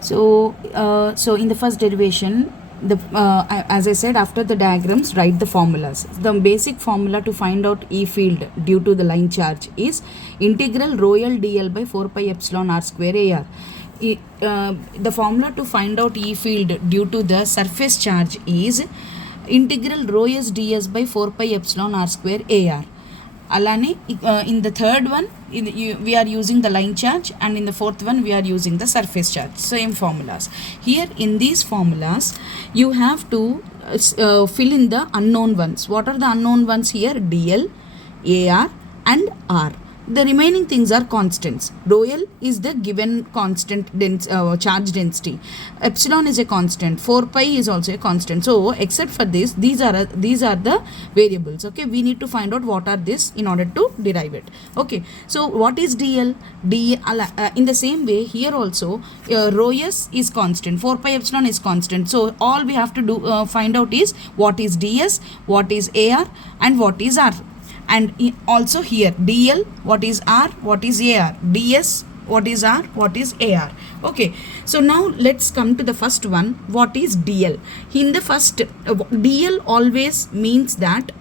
So in the first derivation, as I said, after the diagrams, write the formulas. The basic formula to find out E field due to the line charge is integral rho L dl by 4 pi epsilon r square AR. The formula to find out E field due to the surface charge is integral rho s ds by 4 pi epsilon r square AR. Alani, in the third one we are using the line charge, and in the fourth one we are using the surface charge. Same formulas. Here in these formulas you have to fill in the unknown ones. What are the unknown ones here? DL, AR and R. The remaining things are constants. Rho L is the given constant charge density. Epsilon is a constant. 4 pi is also a constant. So except for this, these are the variables. Okay, we need to find out what are this in order to derive it. Okay, so what is DL? In the same way here also rho S is constant. 4 pi epsilon is constant. So all we have to do find out is what is DS, what is AR and what is R. And also here DL, what is R, what is AR, DS, what is R, what is AR. Okay, so now let's come to the first one. What is DL? In the first, DL always means that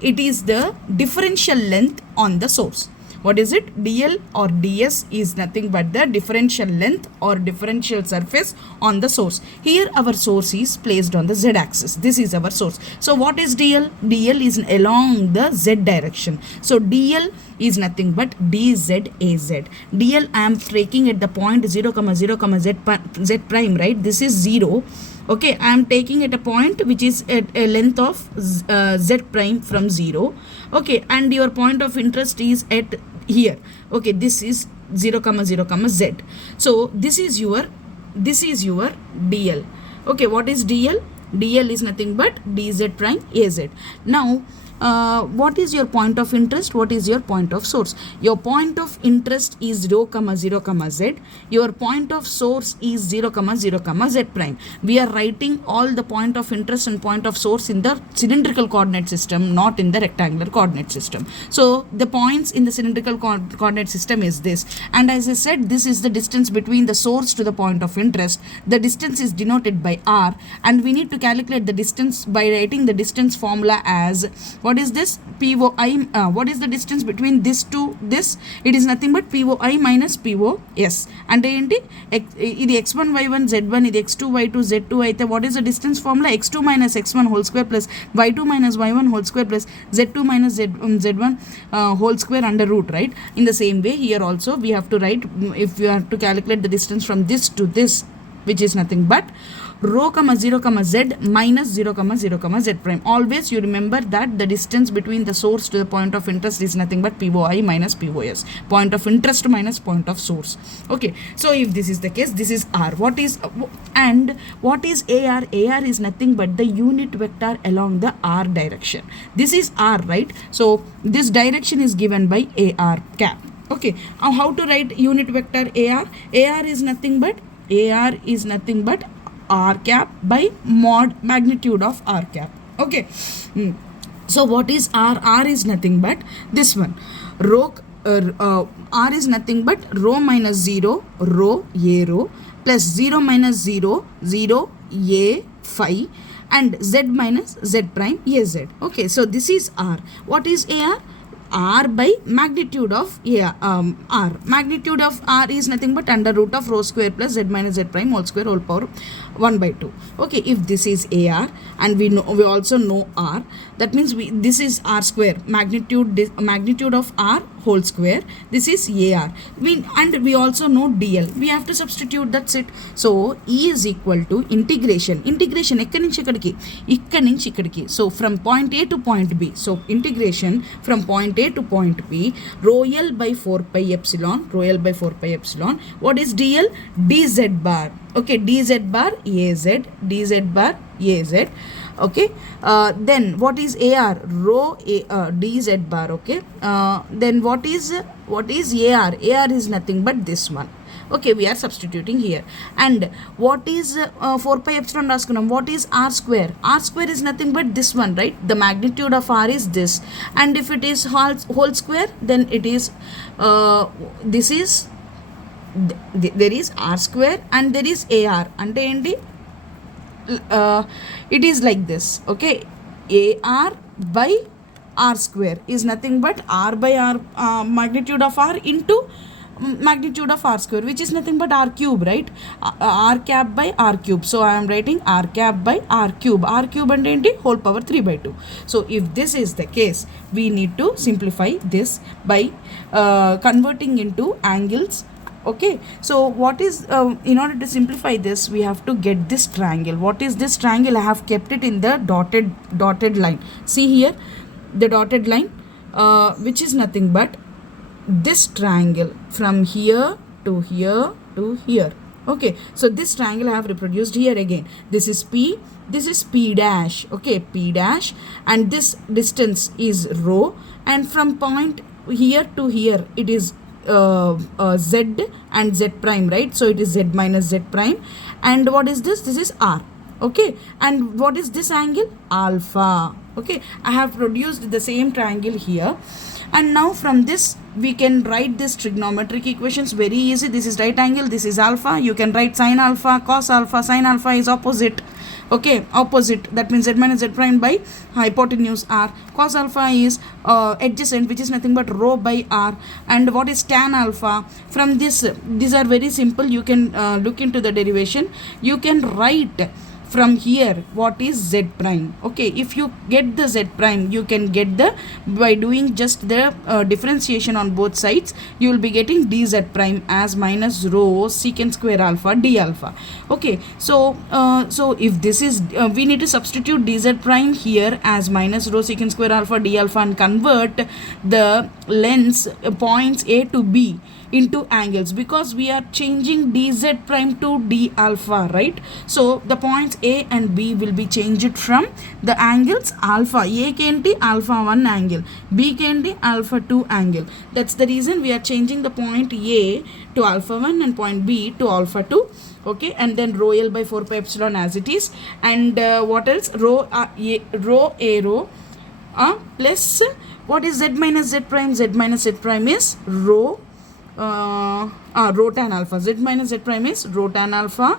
it is the differential length on the source. What is it? DL or DS is nothing but the differential length or differential surface on the source. Here our source is placed on the Z axis. This is our source. So what is DL? DL is along the Z direction. So DL is nothing but DZAZ. DL I am taking at the point 0, 0, Z prime, right? This is 0. Okay, I am taking at a point which is at a length of Z prime from 0. Okay, and your point of interest is at here. Okay, this is 0, 0, Z. So this is your DL. Okay, what is DL? DL is nothing but DZ prime AZ. Now what is your point of interest? What is your point of source? Your point of interest is rho, 0, Z. Your point of source is 0, 0, Z prime. We are writing all the point of interest and point of source in the cylindrical coordinate system, not in the rectangular coordinate system. So the points in the cylindrical coordinate system is this. And as I said, this is the distance between the source to the point of interest. The distance is denoted by R, and we need to calculate the distance by writing the distance formula as, what is this? POI. What is the distance between this to this? It is nothing but POI minus POS. And ఇది x1 y1 z1 ఇది x2 y2 z2 అయితే what is the distance formula? x2 minus x1 whole square plus y2 minus y1 whole square plus z2 minus z1 whole square under root, right? In the same way here also we have to write, if you have to calculate the distance from this to this, which is nothing but rho, 0, Z minus 0, 0, Z prime. Always you remember that the distance between the source to the point of interest is nothing but POI minus POS. Point of interest minus point of source. Okay, so if this is the case, this is R. What is AR? AR is nothing but the unit vector along the R direction. This is R, right? So this direction is given by AR cap. Okay, now how to write unit vector AR? AR is nothing but R cap by mod magnitude of R cap. Okay, so what is R? R is nothing but this one. Rho R is nothing but rho minus 0 rho A rho plus 0 minus 0 0 A phi and Z minus Z prime AZ. Okay, so this is R. What is AR? R by magnitude of R. Magnitude of R is nothing but under root of rho square plus Z minus Z prime whole square whole power 1 by 2. Okay, if this is AR and we also know R, that means this is R square, magnitude of R whole square. This is AR. And we also know DL. We have to substitute, that's it. So E is equal to integration ekkadi nunchi ikkadiki. So from point A to point B. So integration from point A to point B, rho L by 4 pi epsilon. What is DL? DZ bar. Okay, DZ bar AZ. Okay, then what is AR? Rho DZ bar. Okay, then what is AR? AR is nothing but this one. Okay, we are substituting here. And what is 4 pi epsilon raskunam? What is R square? R square is nothing but this one, right? The magnitude of R is this, and if it is whole square, then it is this is there is r square and there is ar. అంటే ఏంటి, it is like this. Okay, ar by r square is nothing but r by r, magnitude of r into magnitude of r square, which is nothing but r cube, right? R cap by r cube. So I am writing r cap by r cube. R cube and enti whole power 3/2. So if this is the case, we need to simplify this by converting into angles. Okay, so what is in order to simplify this, we have to get this triangle. What is this triangle? I have kept it in the dotted line. See here, the dotted line, which is nothing but this triangle from here to here to here. Okay, so this triangle I have reproduced here again. This is p, this is p dash. Okay, p dash, and this distance is rho, and from point here to here it is z and z prime, right? So it is z minus z prime. And what is this? This is r. Okay, and what is this angle? Alpha. Okay, I have produced the same triangle here, and now from this we can write this trigonometric equations very easy. This is right angle, this is alpha. You can write sin alpha, cos alpha. Sin alpha is opposite. Okay, opposite, that means z minus z prime by hypotenuse r. Cos alpha is adjacent, which is nothing but rho by r. And what is tan alpha? From this, these are very simple. You can look into the derivation. You can write from here what is z prime. Okay, if you get the z prime, you can get the, by doing just the differentiation on both sides, you will be getting dz prime as minus rho secant square alpha d alpha. Okay, so so if this is we need to substitute dz prime here as minus rho secant square alpha d alpha and convert the lengths points a to b into angles, because we are changing dz prime to d alpha, right? So the points a and b will be changed from the angles alpha. A kenti alpha 1 angle, b kenti alpha 2 angle. That's the reason we are changing the point a to alpha 1 and point b to alpha 2. Okay, and then rho l by 4 pi epsilon as it is. And what else? Rho a rho plus what is z minus z prime? Z minus z prime is rho rho tan alpha. Z minus z prime is rho tan alpha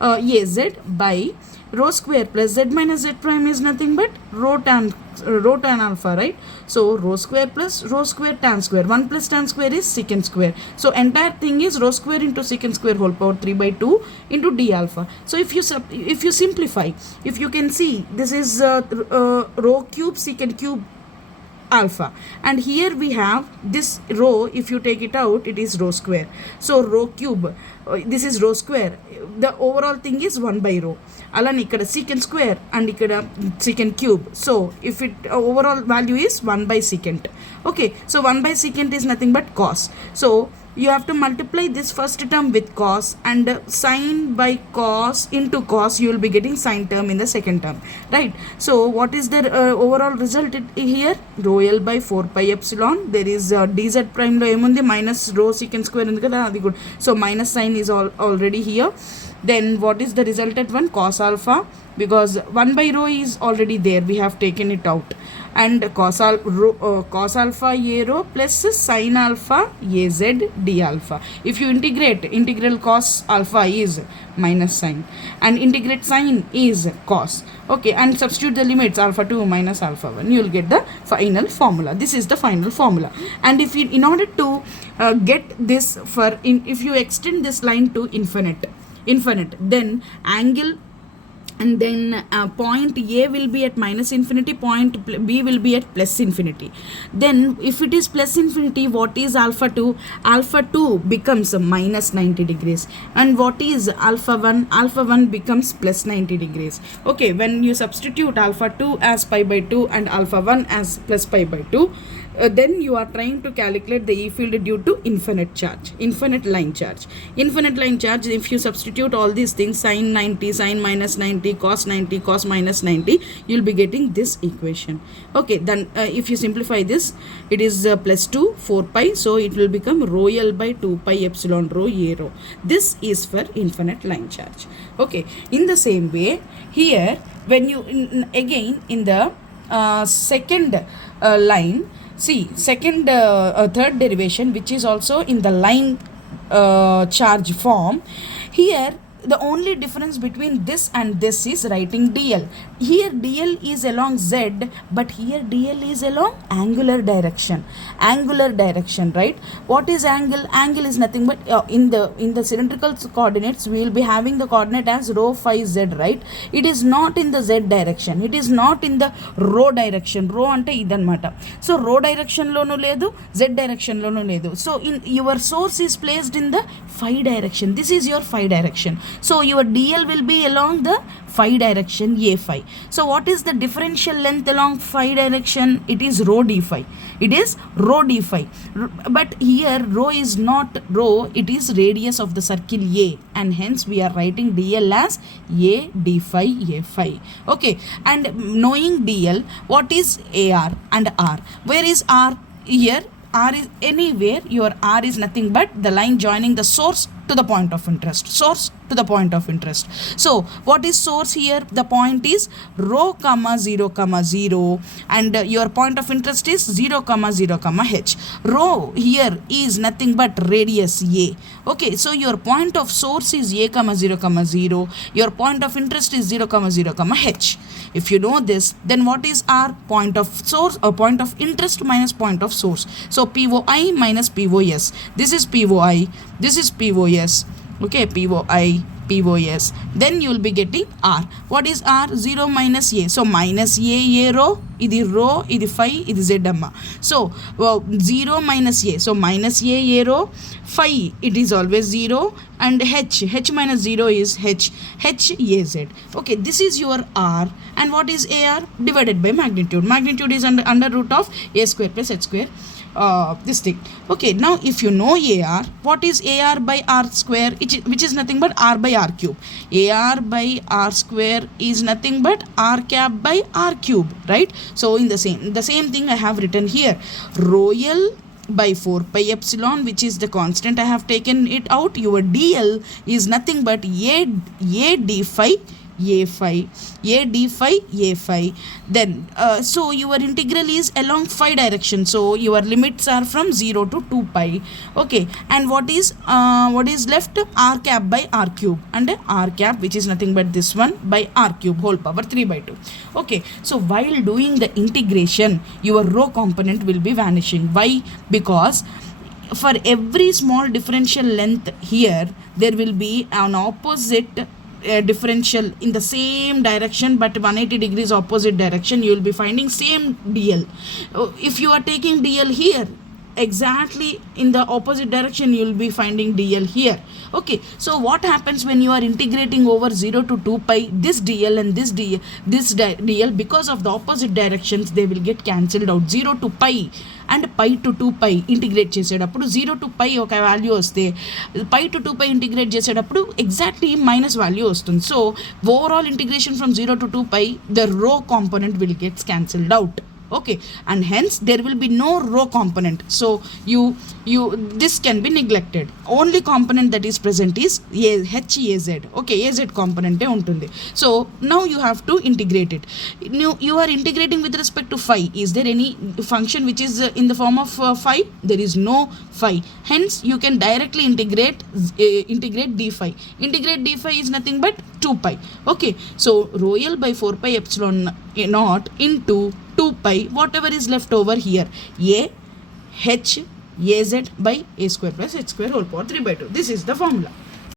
az by rho square plus z minus z prime is nothing but rho tan alpha, right? So rho square plus rho square tan square. 1 plus tan square is secant square. So entire thing is rho square into secant square whole power 3/2 into d alpha. So if you simplify, if you can see, this is rho cube secant cube alpha, and here we have this rho. If you take it out, it is rho square. So rho cube, this is rho square. The overall thing is 1 by rho. Alani ikkada secant square and ikkada secant cube. So if it overall value is 1 by secant. Okay, so 1 by secant is nothing but cos. So you have to multiply this first term with cos, and sine by cos into cos, you will be getting sine term in the second term, right? So what is the overall result here? Rho l by 4 pi epsilon. There is dz prime lo emundi minus rho secant square undi kada, adi good. So minus sign is already here. Then what is the resultant one? Cos alpha, because 1 by rho is already there, we have taken it out. And cos alpha a rho plus sin alpha az d alpha. If you integrate, integral cos alpha is minus sin, and integrate sin is cos. Okay, and substitute the limits alpha 2 minus alpha 1, you will get the final formula. This is the final formula. And if you, in order to get this for if you extend this line to infinite, then angle, and then point A will be at minus infinity, point B will be at plus infinity. Then if it is plus infinity, what is alpha 2? Alpha 2 becomes minus 90 degrees. And what is alpha 1? Alpha 1 becomes plus 90 degrees. Okay, when you substitute alpha 2 as pi by 2 and alpha 1 as plus pi by 2, then you are trying to calculate the E field due to infinite line charge. Infinite line charge, if you substitute all these things, sin 90, sin minus 90, cos 90, cos minus 90, you will be getting this equation. Okay, then if you simplify this, it is plus 2 4 pi, so it will become rho l by 2 pi epsilon rho a rho. This is for infinite line charge. Okay, in the same way here, when you again in the second line, see, third derivation, which is also in the line charge form. Here the only difference between this and this is writing dl. Here dl is along z, but here dl is along angular direction. Angular direction, right? What is angle? Angle is nothing but in the cylindrical coordinates we will be having the coordinate as rho phi z, right? It is not in the z direction, it is not in the rho direction. Rho ante idanmata. So rho direction lonu ledu, z direction lonu ledu. So in your source is placed in the phi direction. This is your phi direction. So your dl will be along the phi direction, a phi. So what is the differential length along phi direction? It is rho d phi. It is rho d phi. But here rho is not rho, it is radius of the circle a, and hence we are writing dl as a d phi a phi. Okay, and knowing dl, what is ar and r? Where is r? Here r is anywhere. Your r is nothing but the line joining the source to the point of interest. Source to the point of interest. So what is source here? The point is rho comma 0 comma 0, and your point of interest is 0 comma 0 comma h. Rho here is nothing but radius a. Okay, so your point of source is a comma 0 comma 0. Your point of interest is 0 comma 0 comma h. If you know this, then what is our point of source or point of interest minus point of source? So POI minus POS. This is POI, this is POS. Okay, POI, POS. Then you will be getting R. What is R? 0 minus A. So minus A rho, idi phi, idi Z amma. So 0 minus A. So minus A rho, phi, it is always 0, and H minus 0 is H A Z. Okay, this is your R. And what is AR? Divided by magnitude. Magnitude is under root of A square plus H square. This thing. Okay, now if you know AR, what is AR by R square, which is nothing but R by R cube. AR by R square is nothing but R cap by R cube, right? So in the same thing I have written here, rho L by 4 pi epsilon, which is the constant. I have taken it out. Your dl is nothing but a d phi a phi, a d phi a phi. Then so your integral is along phi direction, so your limits are from 0 to 2 pi. Okay, and what is left? R cap by R cube, and R cap, which is nothing but this one, by R cube whole power 3 by 2. Okay, so while doing the integration, your rho component will be vanishing. Why? Because for every small differential length here, there will be an opposite differential in the same direction, but 180 degrees opposite direction. You will be finding same dl. If you are taking dl here, exactly in the opposite direction, you will be finding dl here. Okay, so what happens when you are integrating over 0 to 2 pi, this dl and this dl, because of the opposite directions, they will get cancelled out. 0 to pi and pi to 2 pi integrate చేసేటప్పుడు 0 to pi ఒక value వస్తే pi to 2 pi integrate చేసేటప్పుడు exactly minus value వస్తుంది. So overall integration from 0 to 2 pi, the rho component will get cancelled out. Okay, and hence there will be no rho component. So this can be neglected. Only component that is present is HAZ. Okay, AZ component untundi. So now you have to integrate it. You are integrating with respect to phi. Is there any function which is in the form of phi? There is no phi. Hence you can directly integrate d phi. Integrate d phi is nothing but 2 pi. Okay, so rho L by 4 pi epsilon naught into 2 pi, whatever is left over here, a h az by a square plus h square whole power 3 by 2. This is the formula.